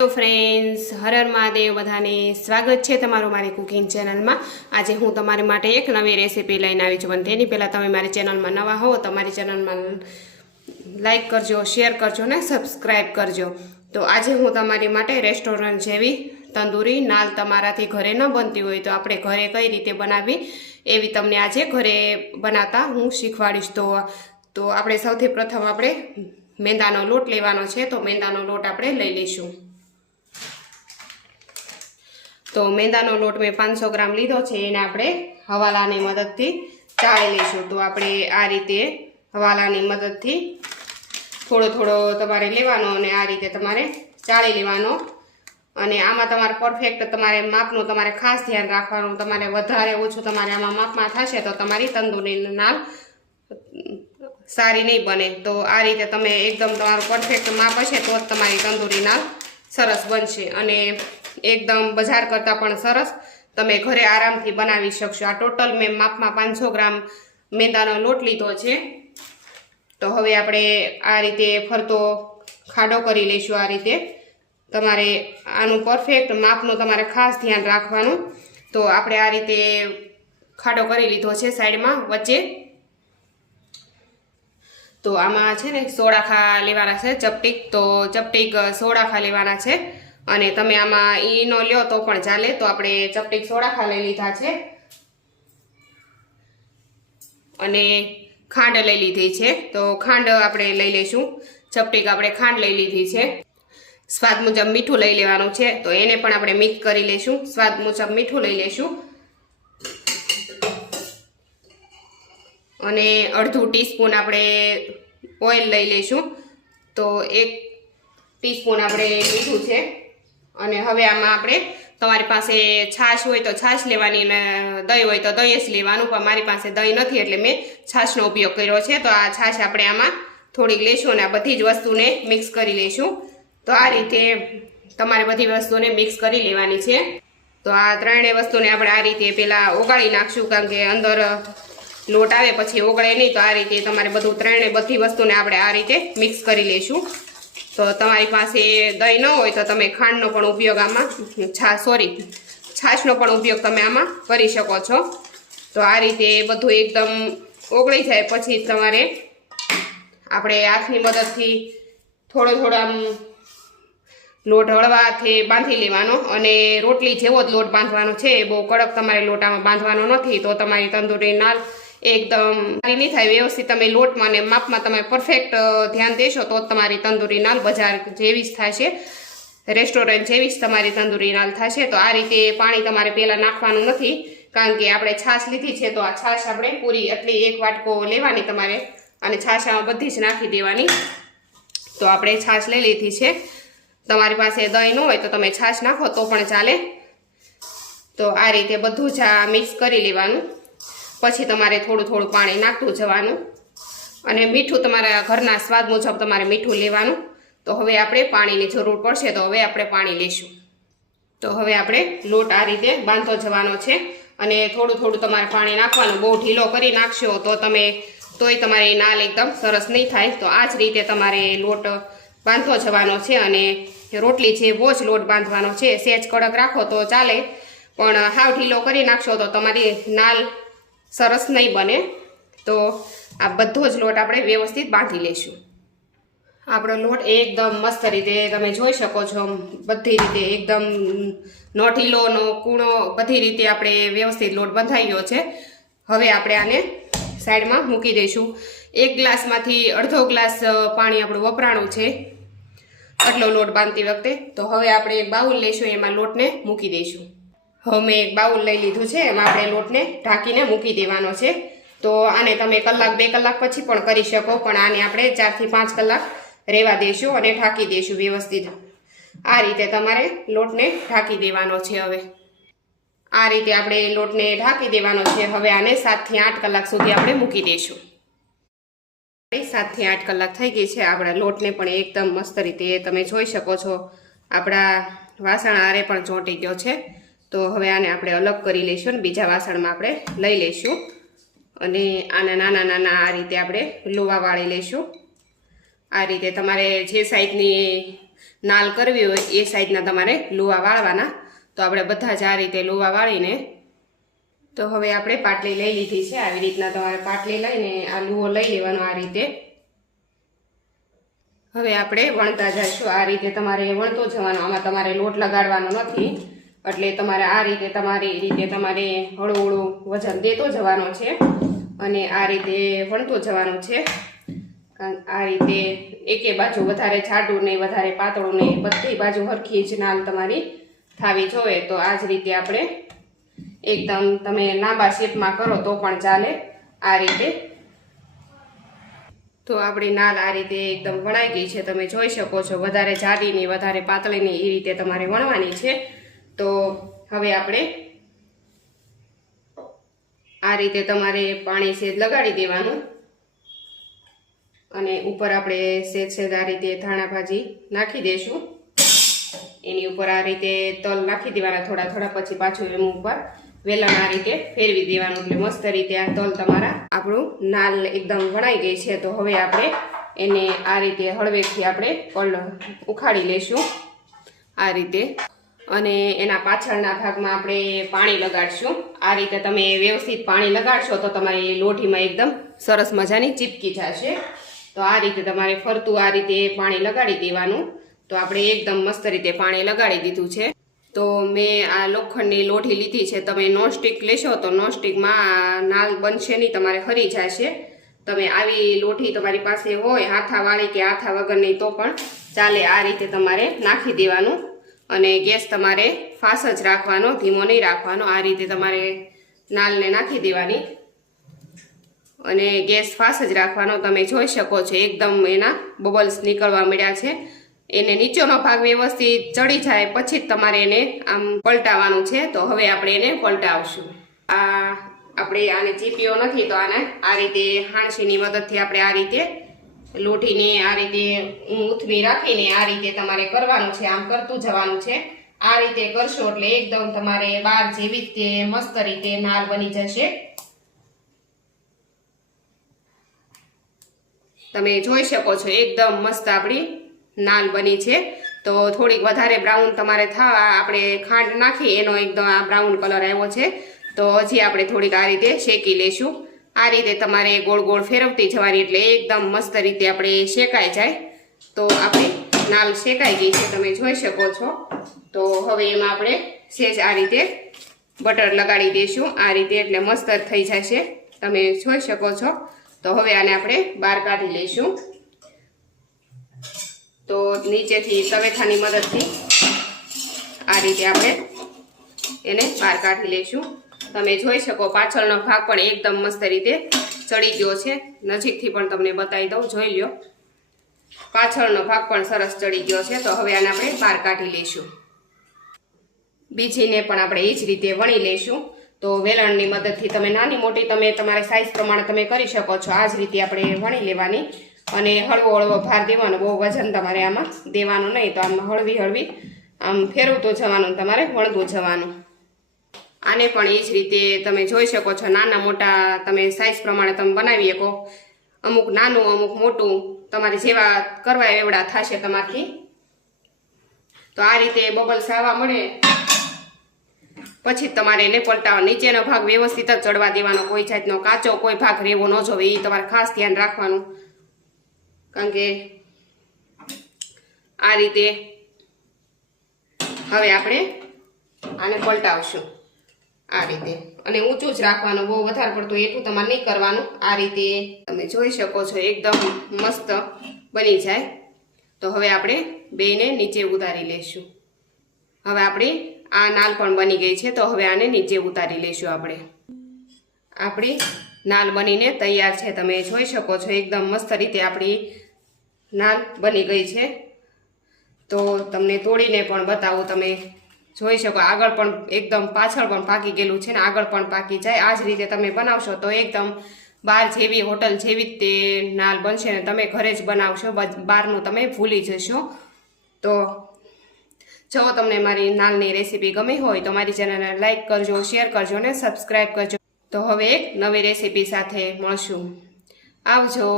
Hello friends Har Har Mahadev, બધાને સ્વાગત છે તમારું મારી કુકિંગ ચેનલમાં આજે હું તમારી માટે એક નવી રેસીપી લઈને આવી છું. પણ તેની પહેલાં તમે મારી ચેનલમાં નવા હો તમારી ચેનલમાં લાઈક કરજો શેર કરજો ને સબસ્ક્રાઈબ કરજો. તો આજે હું તમારી માટે રેસ્ટોરન્ટ જેવી તંદૂરી નાલ તમારાથી ઘરે ન બનતી હોય તો આપણે ઘરે કઈ રીતે બનાવવી એવી તમને આજે ઘરે બનાવતા હું શીખવાડીશ. તો તો આપણે સૌથી પ્રથમ આપણે મેંદાનો લોટ લેવાનો છે, તો મેંદાનો લોટ આપણે લઈ લઈશું. તો મેંદાનો લોટ મેં પાંચસો ગ્રામ લીધો છે, એને આપણે હવાલાની મદદથી ચાળી લઈશું. તો આપણે આ રીતે હવાલાની મદદથી થોડો થોડો તમારે લેવાનો અને આ રીતે તમારે ચાળી લેવાનો. અને આમાં તમારે પરફેક્ટ તમારે માપનું તમારે ખાસ ધ્યાન રાખવાનું. તમારે વધારે ઓછું તમારે આમાં માપમાં થશે તો તમારી તંદુરી નાલ સારી નહીં બને. તો આ રીતે તમે એકદમ તમારું પરફેક્ટ માપ હશે તો જ તમારી તંદુરી નાલ સરસ બનશે. અને એકદમ બજાર કરતાં પણ સરસ. તમે ઘરે આરામથી બનાવી શકશો. આ ટોટલ મેં માપમાં પાંચસો ગ્રામ મેંદાનો લોટ લીધો છે. તો હવે આપણે આ રીતે ફરતો ખાડો કરી લઈશું આ રીતે. તમારે આનું પરફેક્ટ માપનું તમારે ખાસ ધ્યાન રાખવાનું. તો આપણે આ રીતે ખાડો કરી લીધો છે સાઈડમાં, વચ્ચે. તો આમાં છે ને સોળાખા લેવાના છે, ચપટીક. તો ચપટીક સોળાખા લેવાના છે. અને તમે આમાં ઈનો લ્યો તો પણ ચાલે. તો આપણે ચપટીક સોડાખા લઈ લીધા છે. અને ખાંડ લઈ લીધી છે. તો ખાંડ આપણે લઈ લઈશું. ચપટીક આપણે ખાંડ લઈ લીધી છે. સ્વાદ મુજબ મીઠું લઈ લેવાનું છે. તો એને પણ આપણે મિક્સ કરી લઈશું. સ્વાદ મુજબ મીઠું લઈ લઈશું. અને અડધું ટીસ્પૂન આપણે ઓઇલ લઈ લઈશું. તો એક ટીસ્પૂન આપણે મીઠું છે. અને હવે આમાં આપણે તમારી પાસે છાશ હોય તો છાશ લેવાની ને દહીં હોય તો દહીં જ લેવાનું, પણ મારી પાસે દહીં નથી એટલે મેં છાશનો ઉપયોગ કર્યો છે. તો આ છાશ આપણે આમાં થોડીક લેશું અને આ બધી જ વસ્તુને મિક્સ કરી લઈશું તો આ રીતે તમારે બધી વસ્તુને મિક્સ કરી લેવાની છે. તો આ ત્રણેય વસ્તુને આપણે આ રીતે પહેલાં ઓગાળી નાખશું, કારણ કે અંદર લોટ આવે પછી ઓગળે નહીં, તો આ રીતે તમારે બધું ત્રણે બધી વસ્તુને આપણે આ રીતે મિક્સ કરી લઈશું તો તમારી પાસે દહીં ન હોય તો તમે ખાંડનો પણ ઉપયોગ આમાં, છા સોરી છાશનો પણ ઉપયોગ તમે આમાં કરી શકો છો. તો આ રીતે બધું એકદમ ઓગળી જાય પછી તમારે આપણે હાથની મદદથી થોડો થોડો આમ લોટ હળવાથી બાંધી લેવાનો અને રોટલી જેવો જ લોટ બાંધવાનો છે. બહુ કડક તમારે લોટામાં બાંધવાનો નથી. તો તમારી તંદુરી નાલ એકદમ સારી નહીં થાય વ્યવસ્થિત તમે લોટમાં અને માપમાં તમે પરફેક્ટ ધ્યાન દેશો તો તમારી તંદુરી નાલ બજાર જેવી જ થશે. રેસ્ટોરન્ટ જેવી જ તમારી તંદુરી નાલ થશે. તો આ રીતે પાણી તમારે પહેલાં નાખવાનું નથી. કારણ કે આપણે છાશ લીધી છે તો આ છાશ આપણે પૂરી એટલી એક વાટકો લેવાની તમારે. અને છાશ બધી જ નાખી દેવાની. તો આપણે છાશ લઈ લીધી છે. તમારી પાસે દહીં ન હોય તો તમે છાશ નાખો તો પણ ચાલે. તો આ રીતે બધું જ આ મિક્સ કરી લેવાનું. પછી તમારે થોડું થોડું પાણી નાખતું જવાનું. અને મીઠું તમારા ઘરના સ્વાદ મુજબ તમારે મીઠું લેવાનું. તો હવે આપણે પાણીની જરૂર પડશે તો હવે આપણે પાણી લઈશું. તો હવે આપણે લોટ આ રીતે બાંધતો જવાનો છે. અને થોડું થોડું તમારે પાણી નાખવાનું. બહુ ઢીલો કરી નાખશો તો તમે, તોય તમારી નાલ એકદમ સરસ નહીં થાય. તો આ જ રીતે તમારે લોટ બાંધતો જવાનો છે અને રોટલી છે બહુ જ લોટ બાંધવાનો છે. સેજ કડક રાખો તો ચાલે. પણ હાવ ઢીલો કરી નાખશો તો તમારી નાલ સરસ નહીં બને, તો આ બધો જ લોટ આપણે વ્યવસ્થિત બાંધી લઈશું. આપણો લોટ એકદમ મસ્ત રીતે તમે જોઈ શકો છો, બધી રીતે એકદમ નો ઢીલોનો કૂણો બધી રીતે આપણે વ્યવસ્થિત લોટ બંધાઈ ગયો છે. હવે આપણે આને સાઈડમાં મૂકી દઈશું. એક ગ્લાસમાંથી અડધો ગ્લાસ પાણી આપણું વપરાણું છે. આટલો લોટ બાંધતી વખતે, તો હવે આપણે એક બાઉલ લઈશું, એમાં લોટને મૂકી દઈશું. હવે મેં એક બાઉલ લઈ લીધું છે, એમાં આપણે લોટને ઢાંકીને મૂકી દેવાનો છે. તો આને તમે કલાક, બે કલાક પછી પણ કરી શકો, પણ આને આપણે ચારથી પાંચ કલાક રહેવા દઈશું અને ઢાંકી દઈશું વ્યવસ્થિત. આ રીતે તમારે લોટને ઢાંકી દેવાનો છે હવે. આ રીતે આપણે લોટને ઢાંકી દેવાનો છે, હવે આને સાતથી આઠ કલાક સુધી આપણે મૂકી દઈશું સાતથી આઠ કલાક થઈ ગઈ છે, આપણા લોટને પણ એકદમ મસ્ત રીતે તમે જોઈ શકો છો. આપણા વાસણ આરે પણ ચોંટી ગયો છે. તો હવે આને આપણે અલગ કરી લઈશું ને બીજા વાસણમાં આપણે લઈ લઈશું. અને આના નાના નાના આ રીતે આપણે લોવા વાળી લઈશું. આ રીતે તમારે જે સાઈઝની નાલ કરવી હોય એ સાઈઝના તમારે લુવા વાળવાના. તો આપણે બધા જ આ રીતે લુવા વાળીને તો હવે આપણે પાટલી લઈ લીધી છે. આવી રીતના તમારે પાટલી લઈને આ લુઓ લઈ લેવાનો આ રીતે. હવે આપણે વણતા જઈશું. આ રીતે તમારે વણતો જવાનો. આમાં તમારે લોટ લગાડવાનો નથી. એટલે તમારે આ રીતે તમારી રીતે તમારે હળવું વજન દેતો જવાનો છે અને આ રીતે વણતો જવાનું છે. આ રીતે એકે બાજુ વધારે જાડું નહીં વધારે પાતળું નહીં બધી બાજુ હરખી જ નાલ તમારી થાવી જોઈએ તો આ જ રીતે આપણે એકદમ તમે લાંબા શેપમાં કરો તો પણ ચાલે આ રીતે. તો આપણી નાલ આ રીતે એકદમ વણાઈ ગઈ છે. તમે જોઈ શકો છો, વધારે જાડી નહીં વધારે પાતળી નહીં એ રીતે તમારે વણવાની છે. તો હવે આપણે આ રીતે તમારે પાણી સેજ લગાડી દેવાનું. અને ઉપર આપણે સેજ સેજ આ રીતે ધાણા ભાજી નાખી દેશું. એની ઉપર આ રીતે તલ નાખી દેવાના થોડા થોડા પછી પાછું એમ ઉપર વેલણ આ રીતે ફેરવી દેવાનું. એટલે મસ્ત રીતે આ તલ તમારા આપણું નાલ એકદમ વણાઈ ગઈ છે. તો હવે આપણે એને આ રીતે હળવેથી આપણે ઉખાડી લેશું. આ રીતે અને એના પાછળના ભાગમાં આપણે પાણી લગાડશું. આ રીતે તમે વ્યવસ્થિત પાણી લગાડશો તો તમારી લોઢીમાં એકદમ સરસ મજાની ચીપકી જશે. તો આ રીતે તમારે ફરતું આ રીતે પાણી લગાડી દેવાનું. તો આપણે એકદમ મસ્ત રીતે પાણી લગાડી દીધું છે. તો મેં આ લોખંડની લોઢી લીધી છે. તમે નોનસ્ટિક લેશો તો નોનસ્ટિકમાં નાલ બનશે નહીં, તમારે હરી જશે. તમે આવી લોઠી તમારી પાસે હોય હાથાવાળી કે હાથા વગરની તો પણ ચાલે આ રીતે તમારે નાખી દેવાનું. અને ગેસ તમારે ફાસ જ રાખવાનો, ધીમો નહીં રાખવાનો. આ રીતે તમારે નાલને નાખી દેવાની. અને ગેસ ફાસ જ રાખવાનો. તમે જોઈ શકો છો, એકદમ એના બબલ્સ નીકળવા મળ્યા છે. એને નીચેનો ભાગ વ્યવસ્થિત ચડી જાય, પછી જ તમારે એને આમ પલટાવવાનું છે. તો હવે આપણે એને પલટાવશું. આ આપણે આને ચીપીઓ નથી, તો આને આ રીતે હાણસીની મદદથી આપણે આ રીતે લોટીને આ રીતે ઉથમી રાખીને આ રીતે તમારે કરવાનું છે, આમ કરતું જવાનું છે. આ રીતે કરશો એટલે એકદમ તમારે બાર જેવી જ તે મસ્ત રીતે નાલ બની જશે. તમે જોઈ શકો છો, એકદમ મસ્ત આપણી નાલ બની છે. તો થોડીક વધારે બ્રાઉન તમારે થવા આપણે ખાંડ નાખી, એનો એકદમ આ બ્રાઉન કલર આવ્યો છે. તો હજી આપણે થોડીક આ રીતે શેકી લેશું. આ રીતે તમારે ગોળ ગોળ ફેરવતી જવાની એટલે એકદમ મસ્ત રીતે આપણે શેકાઈ જાય. તો આપણે નાલ શેકાઈ ગઈ છે, તમે જોઈ શકો છો. તો હવે એમાં આપણે સેજ આ રીતે બટર લગાડી દઈશું આ રીતે એટલે મસ્ત થઈ જશે. તમે જોઈ શકો છો. તો હવે આને આપણે બહાર કાઢી લઈશું. તો નીચેથી તવેથાની મદદથી આ રીતે આપણે એને બહાર કાઢી લઈશું. તમે જોઈ શકો, પાછળનો ભાગ પણ એકદમ મસ્ત રીતે ચડી ગયો છે. નજીકથી પણ તમને બતાવી દઉં, જોઈ લ્યો. પાછળનો ભાગ પણ સરસ ચડી ગયો છે, તો હવે આને આપણે બહાર કાઢી લઈશું. બીજીને પણ આપણે એ જ રીતે વણી લઈશું. તો વેલણની મદદથી તમે નાની મોટી તમે તમારી સાઇઝ પ્રમાણે તમે કરી શકો છો. આ જ રીતે આપણે વણી લેવાની. અને હળવો હળવો ભાર દેવાનો, બહુ વજન તમારે આમાં દેવાનું નહીં. તો આમ હળવી હળવી આમ ફેરવતું જવાનું તમારે વણતું જવાનું. આને પણ એ જ રીતે તમે જોઈ શકો છો. નાના મોટા તમે સાઇઝ પ્રમાણે તમે બનાવી શકો. અમુક નાનું, અમુક મોટું. તમારે જેવા કરવા એવડા થશે તમારથી. તો આ રીતે બબલ્સ આવવા મળે. પછી તમારે એને પલટાવવા નીચેનો ભાગ વ્યવસ્થિત જ ચડવા દેવાનો. કોઈ જાતનો કાચો કોઈ ભાગ રહેવો ન જોવે. એ તમારે ખાસ ધ્યાન રાખવાનું. કારણ કે આ રીતે હવે આપણે આને પલટાવશું. આ રીતે. અને ઊંચું જ રાખવાનું, બહુ વધારે પડતું એટલું તમારે નહીં કરવાનું. આ રીતે તમે જોઈ શકો છો, એકદમ મસ્ત બની જાય. તો હવે આપણે બેને નીચે ઉતારી લઈશું હવે આપણે આ નાલ પણ બની ગઈ છે, તો હવે આને નીચે ઉતારી લઈશું આપણે. આપણી નાલ બનીને તૈયાર છે, તમે જોઈ શકો છો, એકદમ મસ્ત રીતે આપણી નાલ બની ગઈ છે. તો તમને તોડીને પણ બતાવું, તમે જોઈ શકો, આગળ પણ એકદમ પાછળ પણ પાકી ગયેલું છે ને, આગળ પણ પાકી જાય. આ જ રીતે તમે બનાવશો તો એકદમ બહાર જેવી હોટલ જેવી તે નાલ બનશે ને તમે ઘરે જ બનાવશો બહારનું તમે ભૂલી જશો. તો જો તમને મારી નાલની રેસીપી ગમી હોય તો મારી ચેનલને લાઇક કરજો, શેર કરજો ને સબસ્ક્રાઈબ કરજો. તો હવે એક નવી રેસીપી સાથે મળશું. આવજો.